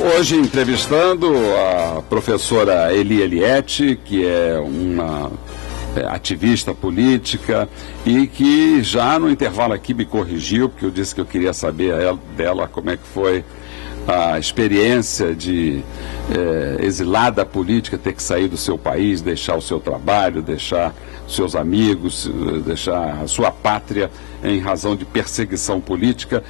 Hoje entrevistando a professora Eli Eliette, que é uma ativista política e que já no intervalo aqui me corrigiu, porque eu disse que eu queria saber dela como é que foi a experiência de exilada política, ter que sair do seu país, deixar o seu trabalho, deixar seus amigos, deixar a sua pátria em razão de perseguição política,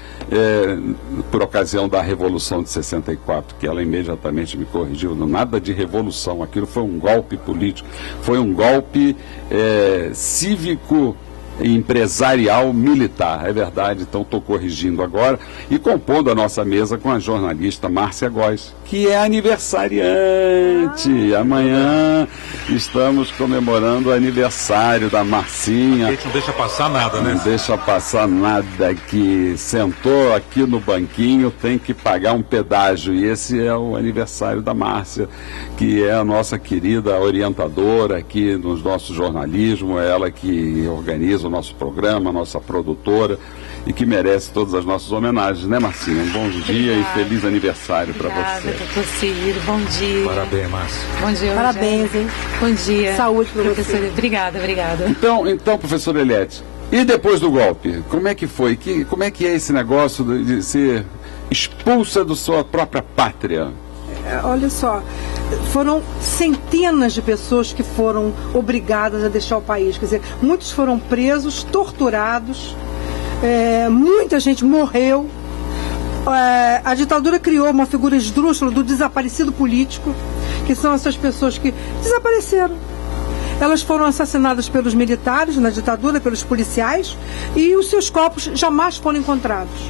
por ocasião da Revolução de 64, que ela imediatamente me corrigiu. Nada de revolução, aquilo foi um golpe político, foi um golpe cívico, empresarial, militar, é verdade. Então estou corrigindo agora e compondo a nossa mesa com a jornalista Márcia Góes, que é aniversariante. Amanhã estamos comemorando o aniversário da Marcinha. A gente não deixa passar nada, né? Não deixa passar nada, que sentou aqui no banquinho, tem que pagar um pedágio, e esse é o aniversário da Márcia, que é a nossa querida orientadora aqui no nosso jornalismo, é ela que organiza o nosso programa, a nossa produtora, e que merece todas as nossas homenagens, né, Marcinha? Um bom dia e feliz aniversário para você. Obrigada, bom dia. Parabéns, Márcia. Bom dia, parabéns, hein? Bom dia. Saúde para você. Obrigada. Então, professora Eliette, e depois do golpe, como é que foi? Como é que é esse negócio de ser expulsa da sua própria pátria? Olha só, foram centenas de pessoas que foram obrigadas a deixar o país. Quer dizer, muitos foram presos, torturados, muita gente morreu. A ditadura criou uma figura esdrúxula do desaparecido político, que são essas pessoas que desapareceram. Elas foram assassinadas pelos militares na ditadura, pelos policiais, e os seus corpos jamais foram encontrados.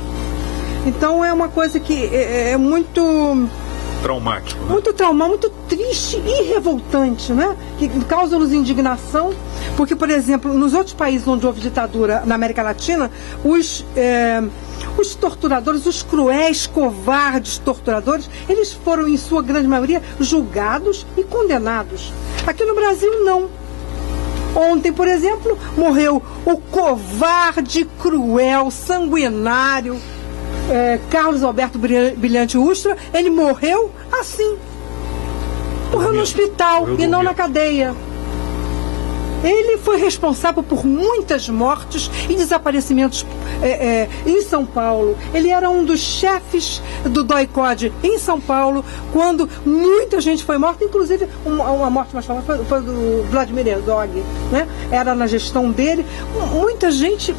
Então é uma coisa que é muito traumático, né? Muito traumático, muito triste e revoltante, né? Que causa-nos indignação, porque, por exemplo, nos outros países onde houve ditadura na América Latina, os torturadores, os cruéis, covardes torturadores, eles foram, em sua grande maioria, julgados e condenados. Aqui no Brasil, não. Ontem, por exemplo, morreu o covarde, cruel, sanguinário Carlos Alberto Brilhante Ustra. Ele morreu assim. Morreu no hospital e não na cadeia. Ele foi responsável por muitas mortes e desaparecimentos em São Paulo. Ele era um dos chefes do DOI-CODE em São Paulo, quando muita gente foi morta, inclusive uma morte mais famosa foi do Vladimir Herzog, né? Era na gestão dele. Muita gente...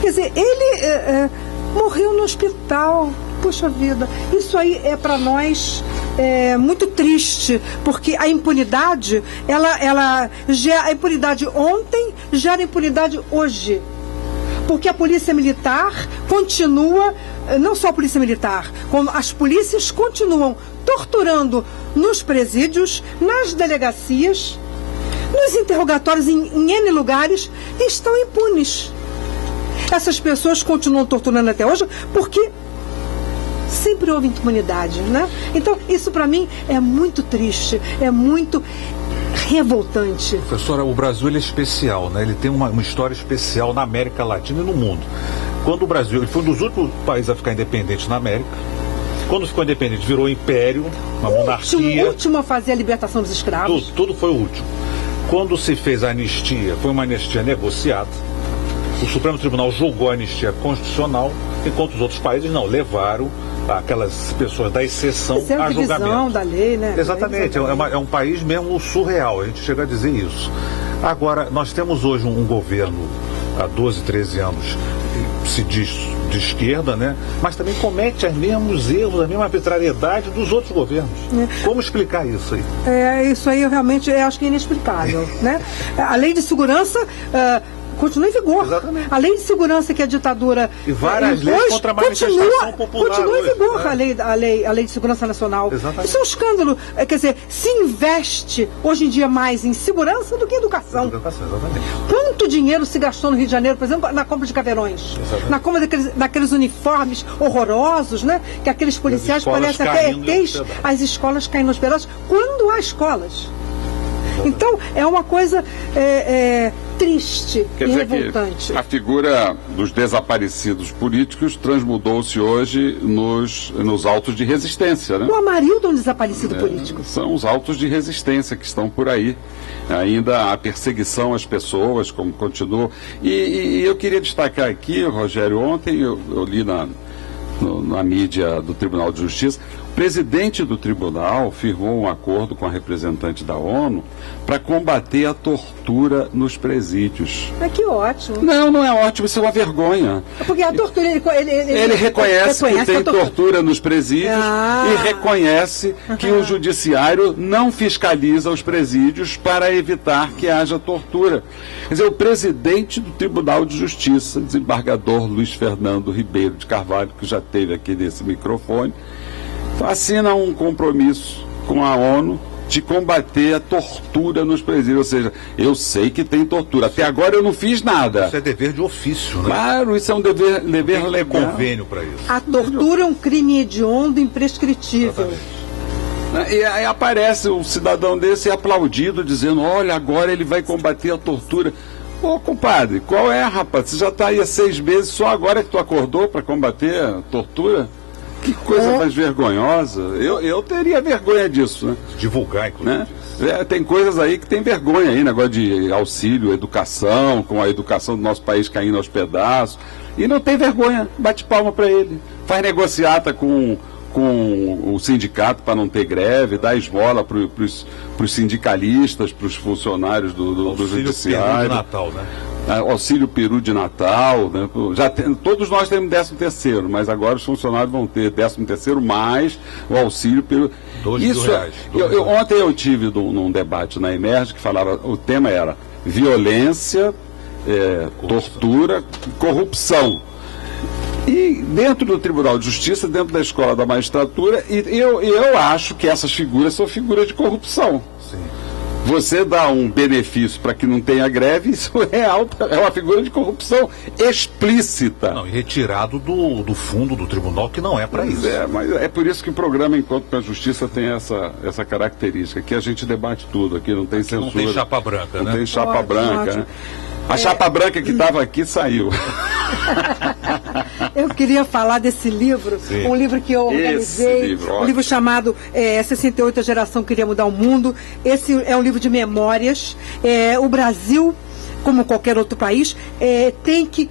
Quer dizer, ele morreu no hospital. Puxa vida, isso aí é para nós muito triste, porque a impunidade, a impunidade ontem gera impunidade hoje. Porque a polícia militar continua, não só a polícia militar, como as polícias continuam torturando nos presídios, nas delegacias, nos interrogatórios em N lugares, e estão impunes. Essas pessoas continuam torturando até hoje porque sempre houve impunidade, né? Então, isso para mim é muito triste, é muito revoltante. Professora, o Brasil ele é especial, né? Ele tem uma história especial na América Latina e no mundo. Quando o Brasil, ele foi um dos últimos países a ficar independente na América. Quando ficou independente, virou império, uma monarquia. O último a fazer a libertação dos escravos. Tudo foi o último. Quando se fez a anistia, foi uma anistia negociada. O Supremo Tribunal julgou a anistia constitucional, enquanto os outros países não, levaram aquelas pessoas da exceção a julgamento. Da lei, né? Exatamente, é um país mesmo surreal, a gente chega a dizer isso. Agora, nós temos hoje um governo há 12, 13 anos que se diz de esquerda, né? Mas também comete os mesmos erros, a mesma arbitrariedade dos outros governos. Como explicar isso aí? Isso aí eu realmente acho que é inexplicável, né? A lei de segurança continua em vigor. Exatamente. A lei de segurança que a ditadura e várias leis contra a manifestação popular continua em vigor, né? a lei de segurança nacional. Exatamente. Isso é um escândalo. Quer dizer, se investe hoje em dia mais em segurança do que em educação. Exatamente. Quanto dinheiro se gastou no Rio de Janeiro, por exemplo, na compra de caveirões? Exatamente. Na compra daqueles uniformes horrorosos, né? Que aqueles policiais parecem até ETs, as escolas caindo nos pedaços. Quando há escolas? Então, é uma coisa triste Quer e dizer revoltante. que a figura dos desaparecidos políticos transmudou-se hoje nos autos de resistência, né? O Amarildo é um desaparecido político. São os autos de resistência que estão por aí. Ainda a perseguição às pessoas, como continua. E eu queria destacar aqui, Rogério, ontem eu li na mídia do Tribunal de Justiça, o presidente do tribunal firmou um acordo com a representante da ONU para combater a tortura nos presídios. Mas que ótimo. Não é ótimo, isso é uma vergonha. Porque a tortura, Ele reconhece que tem tortura nos presídios e reconhece que o judiciário não fiscaliza os presídios para evitar que haja tortura. Quer dizer, o presidente do Tribunal de Justiça, desembargador Luiz Fernando Ribeiro de Carvalho, que já esteve aqui nesse microfone, assina um compromisso com a ONU de combater a tortura nos presídios. Ou seja, eu sei que tem tortura. Até agora eu não fiz nada. Isso é dever de ofício, né? Claro, isso é um dever legal. Tem convênio para isso. A tortura é um crime hediondo imprescritível. E aí aparece um cidadão desse aplaudido, dizendo, olha, agora ele vai combater a tortura. Ô, compadre, qual é, rapaz? Você já está aí há 6 meses, só agora que tu acordou para combater a tortura? Que coisa mais vergonhosa. Eu teria vergonha disso, né? Divulgar, inclusive. Né? Tem coisas aí que tem vergonha aí, negócio de auxílio, educação, com a educação do nosso país caindo aos pedaços. E não tem vergonha, bate palma para ele. Faz negociata com o sindicato para não ter greve, dá esmola para os sindicalistas, para os funcionários do judiciário. Auxílio Peru de Natal, né? Auxílio Peru de Natal, né? Todos nós temos 13º, mas agora os funcionários vão ter 13º mais o Auxílio Peru. R$12.000. Ontem eu tive num debate na Emerge que falava, o tema era violência, tortura, corrupção. E dentro do Tribunal de Justiça, dentro da Escola da Magistratura, eu acho que essas figuras são figuras de corrupção. Sim. Você dá um benefício para que não tenha greve, isso é uma figura de corrupção explícita. Não, e retirado do fundo do tribunal, que não é para isso. Mas é por isso que o programa Encontro com a Justiça tem essa característica. Aqui a gente debate tudo, aqui não tem censura. Não tem chapa branca, né? Não tem chapa branca, né? A chapa branca que estava aqui saiu. Eu queria falar desse livro, Sim. Um livro que eu organizei, um livro chamado 68, a Geração Queria Mudar o Mundo. Esse é um livro de memórias. O Brasil, como qualquer outro país, tem que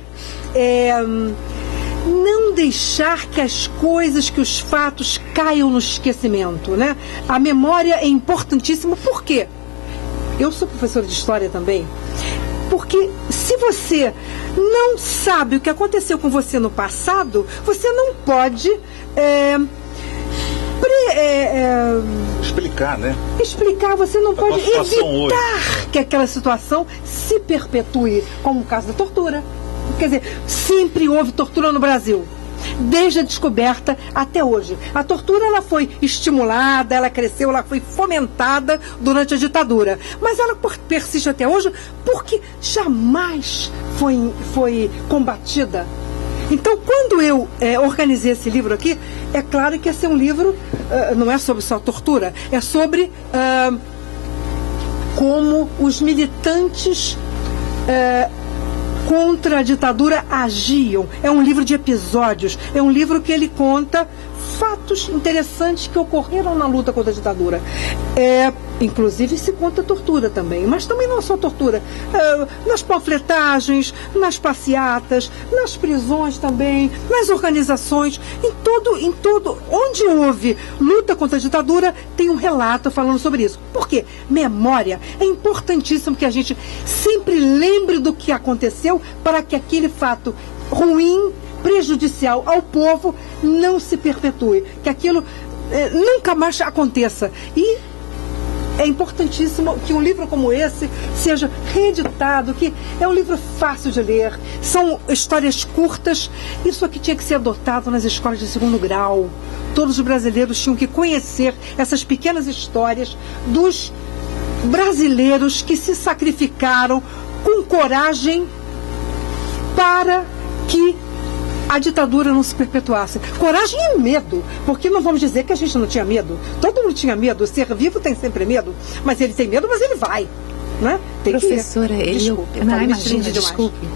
não deixar que as coisas, que os fatos caiam no esquecimento, né? A memória é importantíssima. Por quê? Eu sou professora de história também. Porque se você não sabe o que aconteceu com você no passado, você não pode explicar, né? Explicar, você não pode evitar hoje, que aquela situação se perpetue, como o caso da tortura. Quer dizer, sempre houve tortura no Brasil. Desde a descoberta até hoje. A tortura ela foi estimulada, ela cresceu, ela foi fomentada durante a ditadura. Mas ela persiste até hoje porque jamais foi combatida. Então, quando eu organizei esse livro aqui, é claro que esse é um livro, não é sobre só tortura, é sobre como os militantes contra a ditadura agiam. É um livro de episódios, é um livro que ele conta fatos interessantes que ocorreram na luta contra a ditadura. Inclusive se conta tortura também, mas também não só tortura. Nas panfletagens, nas passeatas, nas prisões também, nas organizações, em todo, onde houve luta contra a ditadura, tem um relato falando sobre isso. Por quê? Memória. É importantíssimo que a gente sempre lembre do que aconteceu para que aquele fato ruim, prejudicial ao povo, não se perpetue, que aquilo nunca mais aconteça. E é importantíssimo que um livro como esse seja reeditado, que é um livro fácil de ler, são histórias curtas. Isso aqui tinha que ser adotado nas escolas de 2º grau. Todos os brasileiros tinham que conhecer essas pequenas histórias dos brasileiros que se sacrificaram com coragem para que a ditadura não se perpetuasse. Coragem e medo, porque não vamos dizer que a gente não tinha medo. Todo mundo tinha medo, o ser vivo tem sempre medo, mas ele tem medo, mas ele vai. né? Tem Professora, que ir. Desculpe, imagina, desculpe.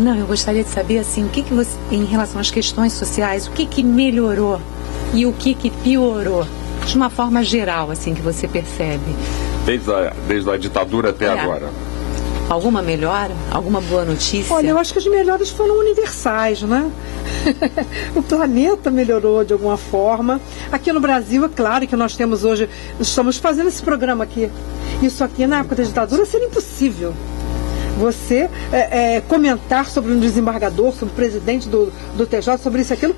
Não, eu gostaria de saber, assim, o que você, em relação às questões sociais, o que melhorou e o que piorou? De uma forma geral, assim, que você percebe. Desde a ditadura até agora. Alguma melhora? Alguma boa notícia? Olha, eu acho que as melhoras foram universais, né? O planeta melhorou de alguma forma. Aqui no Brasil, é claro que nós temos hoje, estamos fazendo esse programa aqui. Isso aqui, na época da ditadura, seria impossível. Você comentar sobre um desembargador, sobre o presidente do TJ, sobre isso e aquilo.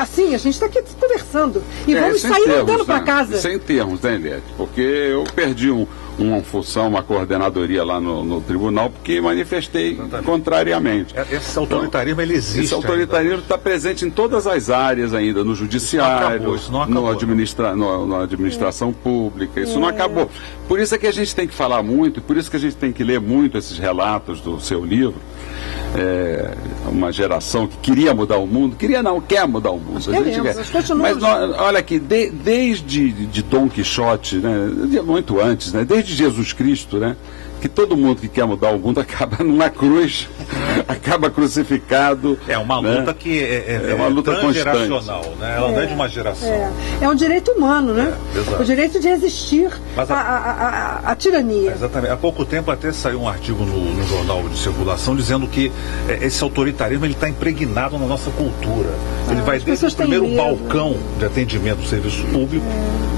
Assim, a gente está aqui conversando. E vamos sair andando para casa. Sem termos, né, Eliette? Porque eu perdi uma função, uma coordenadoria lá no tribunal, porque manifestei contrariamente. Esse autoritarismo, ele existe. Esse autoritarismo está presente em todas as áreas ainda, no judiciário, isso não acabou, na administração pública. Isso não acabou. Por isso é que a gente tem que falar muito, por isso que a gente tem que ler muito esses relatos do seu livro. Uma geração que queria mudar o mundo, quer mudar o mundo. Mas olha aqui, desde Dom Quixote, né, muito antes, né, desde Jesus Cristo, né, que todo mundo que quer mudar o mundo acaba numa cruz, acaba crucificado. É uma luta, né, que é uma luta transgeracional, né? Ela não é de uma geração. É um direito humano, né? O direito de resistir à tirania. Exatamente. Há pouco tempo até saiu um artigo no jornal de circulação dizendo que esse autoritarismo está impregnado na nossa cultura. Ele vai desde o primeiro balcão de atendimento do serviço público,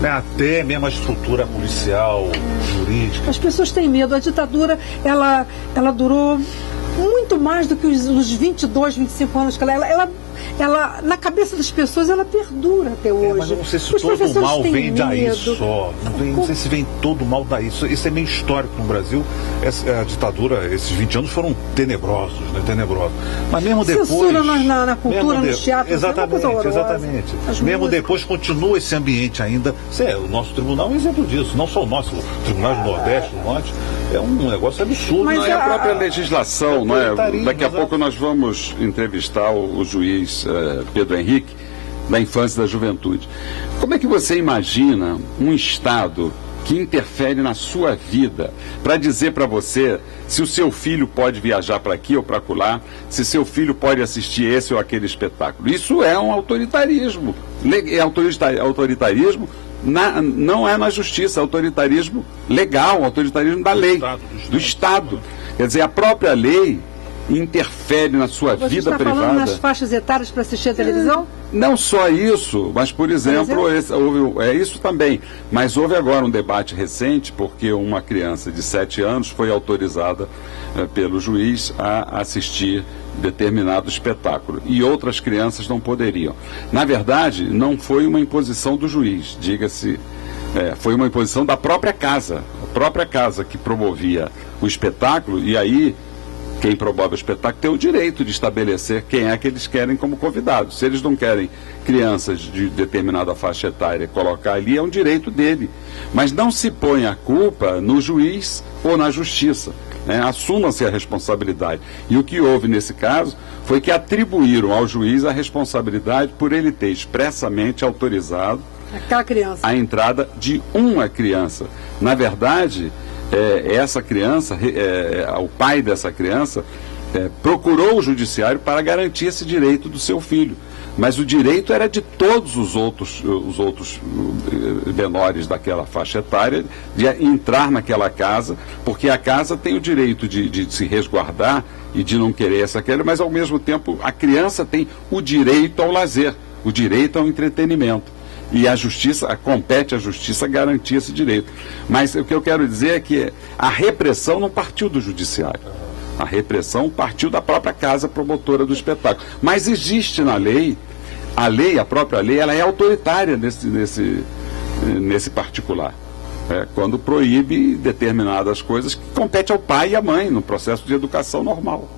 né, até mesmo a estrutura policial, jurídica. As pessoas têm medo. A ditadura, ela durou muito mais do que os 22, 25 anos que ela, na cabeça das pessoas, ela perdura até hoje. Mas eu não sei se todo o mal vem daí só. Não sei se vem todo o mal daí. Isso é meio histórico no Brasil. A ditadura, esses 20 anos foram tenebrosos, né? Tenebrosos. Mas mesmo depois... Censura na cultura, nos teatros. Exatamente. Mesmo depois continua esse ambiente ainda. O nosso tribunal é um exemplo disso. Não só o nosso, o Tribunal do Nordeste, do Norte. É um negócio absurdo. Mas a própria legislação, não é? Daqui a pouco nós vamos entrevistar o juiz Pedro Henrique, da Infância e da Juventude. Como é que você imagina um Estado que interfere na sua vida para dizer para você se o seu filho pode viajar para aqui ou para acolá, se seu filho pode assistir esse ou aquele espetáculo? Isso é um autoritarismo. Autoritarismo não é na justiça, é autoritarismo legal, autoritarismo da lei, do Estado. Quer dizer, a própria lei interfere na sua vida privada. Você está falando nas faixas etárias para assistir a televisão? Não só isso, mas, por exemplo, isso também. Mas houve agora um debate recente, porque uma criança de 7 anos foi autorizada pelo juiz a assistir determinado espetáculo. E outras crianças não poderiam. Na verdade, não foi uma imposição do juiz, diga-se. Foi uma imposição da própria casa. A própria casa que promovia o espetáculo, e aí quem promove o espetáculo tem o direito de estabelecer quem é que eles querem como convidados. Se eles não querem crianças de determinada faixa etária colocar ali, é um direito dele. Mas não se põe a culpa no juiz ou na justiça. Assuma-se a responsabilidade. E o que houve nesse caso foi que atribuíram ao juiz a responsabilidade por ele ter expressamente autorizado a entrada de uma criança. Na verdade, essa criança, o pai dessa criança, procurou o judiciário para garantir esse direito do seu filho. Mas o direito era de todos os outros menores daquela faixa etária de entrar naquela casa, porque a casa tem o direito de se resguardar e de não querer essa queda, mas ao mesmo tempo a criança tem o direito ao lazer, o direito ao entretenimento. E a justiça, compete à justiça garantir esse direito. Mas o que eu quero dizer é que a repressão não partiu do judiciário. A repressão partiu da própria casa promotora do espetáculo. Mas existe na lei, a própria lei, ela é autoritária nesse particular. Quando proíbe determinadas coisas que compete ao pai e à mãe no processo de educação normal.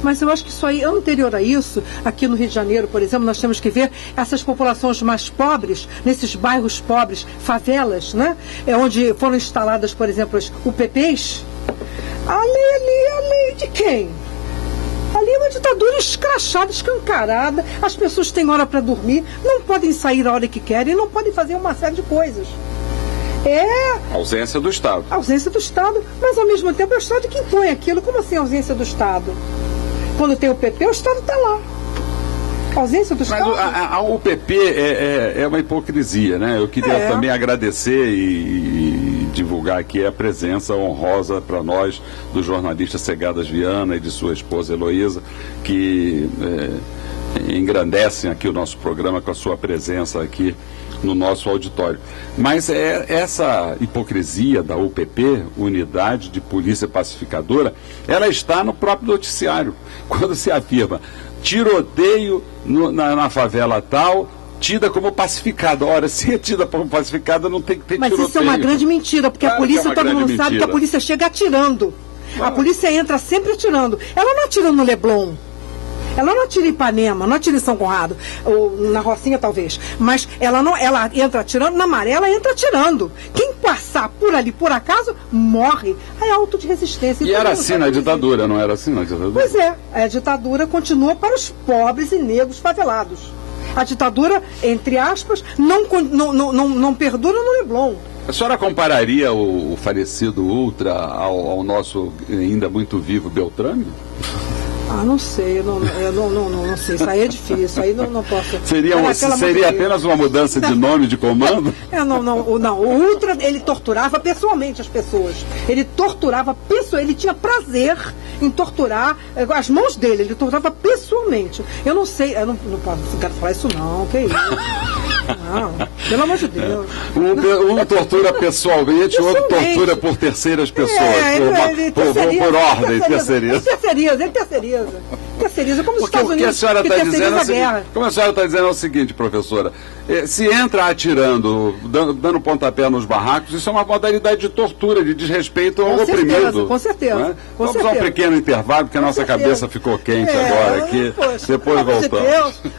Mas eu acho que isso aí, anterior a isso, aqui no Rio de Janeiro, por exemplo, nós temos que ver essas populações mais pobres, nesses bairros pobres, favelas, né? Onde foram instaladas, por exemplo, as UPPs. A lei ali é a lei de quem? Ali é uma ditadura escrachada, escancarada, as pessoas têm hora para dormir, não podem sair a hora que querem, não podem fazer uma série de coisas. É ausência do Estado. ausência do Estado, mas ao mesmo tempo é o Estado que impõe aquilo. Como assim ausência do Estado? Quando tem o PP, o Estado está lá. Ausência do Estado. Mas o PP é uma hipocrisia, né? Eu queria também agradecer e divulgar aqui a presença honrosa para nós do jornalista Segadas Viana e de sua esposa Heloísa, que engrandecem aqui o nosso programa com a sua presença aqui no nosso auditório. Mas essa hipocrisia da UPP, Unidade de Polícia Pacificadora, ela está no próprio noticiário. Quando se afirma tiroteio na favela tal, tida como pacificada. Ora, se é tida como pacificada, não tem que ter tiroteio. Mas isso é uma grande mentira, porque Claro a polícia, que é uma todo mundo grande sabe que a mentira. polícia chega atirando. A polícia entra sempre atirando. Ela não atira no Leblon. Ela não atira em Ipanema, não atira em São Conrado, ou na Rocinha talvez. Mas ela entra atirando, na Maré ela entra atirando. Quem passar por ali, por acaso, morre. É auto de resistência. E era assim na ditadura, não era assim na ditadura? Pois é, a ditadura continua para os pobres e negros favelados. A ditadura, entre aspas, não perdura no Leblon. A senhora compararia o falecido Ultra ao nosso ainda muito vivo Beltrame? Ah, não sei, eu não sei, isso aí é difícil, isso aí não posso... Seria apenas uma mudança de nome, de comando? O Ultra, ele torturava pessoalmente as pessoas, ele tinha prazer em torturar, as mãos dele, ele torturava pessoalmente. Eu não sei, eu não quero falar isso não, que isso? Não, pelo amor de Deus. Um tortura pessoalmente, o outro tortura por terceiras pessoas, por ordem, Ele terceiriza, como os Estados Unidos, a senhora que está dizendo terceiriza a guerra. como a senhora está dizendo é o seguinte, professora, se entra atirando, dando pontapé nos barracos, isso é uma modalidade de tortura, de desrespeito ao oprimido. Com certeza, né? com Vamos a um pequeno intervalo, porque a nossa cabeça ficou quente agora aqui, poxa, depois pelo amor de voltamos. Deus.